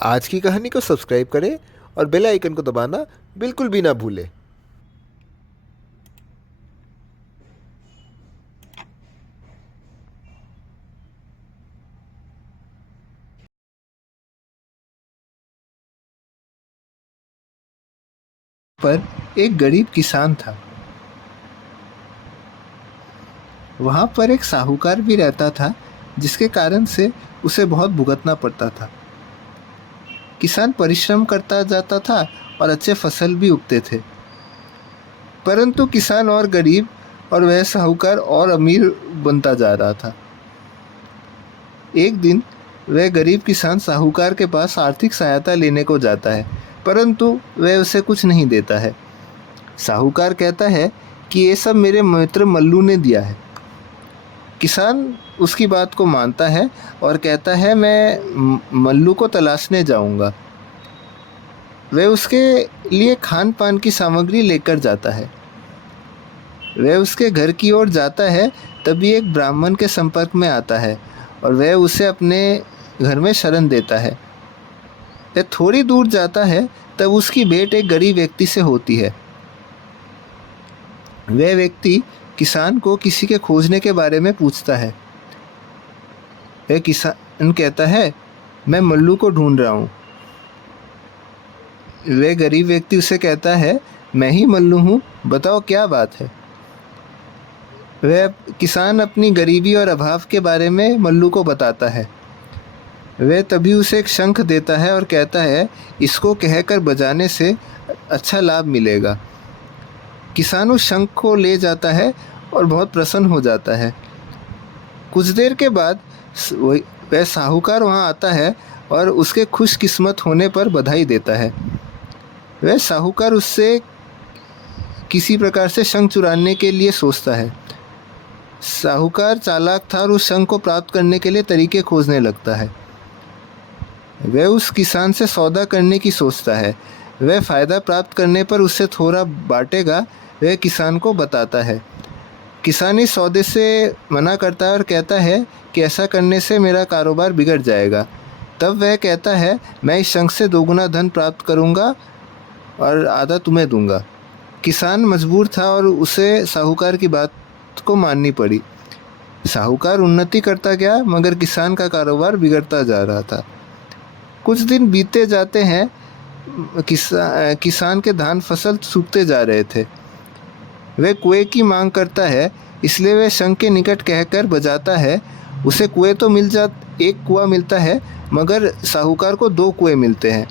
आज की कहानी को सब्सक्राइब करें और बेल आइकन को दबाना बिल्कुल भी ना भूलें। पर एक गरीब किसान था। वहाँ पर एक साहूकार भी रहता था, जिसके कारण से उसे बहुत भुगतना पड़ता था। किसान परिश्रम करता जाता था और अच्छे फसल भी उगते थे, परंतु किसान और गरीब और वह साहूकार और अमीर बनता जा रहा था। एक दिन वह गरीब किसान साहूकार के पास आर्थिक सहायता लेने को जाता है, परंतु वह उसे कुछ नहीं देता है। साहूकार कहता है कि ये सब मेरे मित्र मल्लू ने दिया है। किसान उसकी बात को मानता है और कहता है मैं मल्लू को तलाशने जाऊंगा। वह उसके लिए खान पान की सामग्री लेकर जाता है। वह उसके घर की ओर जाता है, तभी एक ब्राह्मण के संपर्क में आता है और वह उसे अपने घर में शरण देता है। वह थोड़ी दूर जाता है, तब उसकी भेंट एक गरीब व्यक्ति से होती है। वह व्यक्ति किसान को किसी के खोजने के बारे में पूछता है। वह किसान कहता है, मैं मल्लू को ढूंढ रहा हूँ। वह गरीब व्यक्ति उसे कहता है, मैं ही मल्लू हूँ, बताओ क्या बात है। वह किसान अपनी गरीबी और अभाव के बारे में मल्लू को बताता है। वह तभी उसे एक शंख देता है और कहता है, इसको कहकर बजाने से अच्छा लाभ मिलेगा। किसान उस शंख को ले जाता है और बहुत प्रसन्न हो जाता है। कुछ देर के बाद वह साहूकार वहाँ आता है और उसके खुशकिस्मत होने पर बधाई देता है। वह साहूकार उससे किसी प्रकार से शंख चुराने के लिए सोचता है। साहूकार चालाक था और उस शंख को प्राप्त करने के लिए तरीके खोजने लगता है। वह उस किसान से सौदा करने की सोचता है। वह फ़ायदा प्राप्त करने पर उससे थोड़ा बांटेगा, वह किसान को बताता है। किसान इस सौदे से मना करता है और कहता है कि ऐसा करने से मेरा कारोबार बिगड़ जाएगा। तब वह कहता है, मैं इस शंख से दोगुना धन प्राप्त करूंगा और आधा तुम्हें दूंगा। किसान मजबूर था और उसे साहूकार की बात को माननी पड़ी। साहूकार उन्नति करता गया, मगर किसान का कारोबार बिगड़ता जा रहा था। कुछ दिन बीतते जाते हैं। किसान के धान फसल सूखते जा रहे थे। वह कुएं की मांग करता है, इसलिए वह शंख के निकट कहकर बजाता है। उसे कुएं तो एक कुआं मिलता है, मगर साहूकार को 2 कुएं मिलते हैं।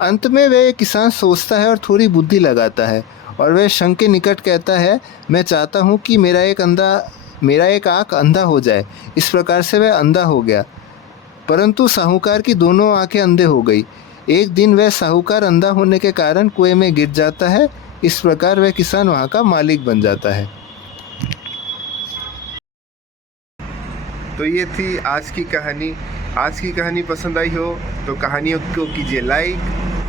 अंत में वह किसान सोचता है और थोड़ी बुद्धि लगाता है और वह शंख के निकट कहता है, मैं चाहता हूँ कि मेरा एक आँख अंधा हो जाए। इस प्रकार से वह अंधा हो गया, परंतु साहूकार की दोनों आंखें अंधे हो गई। एक दिन वह साहूकार अंधा होने के कारण कुएं में गिर जाता है। इस प्रकार वह किसान वहाँ का मालिक बन जाता है। तो ये थी आज की कहानी। आज की कहानी पसंद आई हो तो कहानियों को कीजिए लाइक,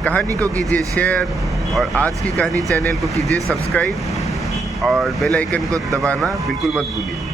कहानी को कीजिए शेयर और आज की कहानी चैनल को कीजिए सब्सक्राइब और बेल आइकन को दबाना बिल्कुल मत भूलिए।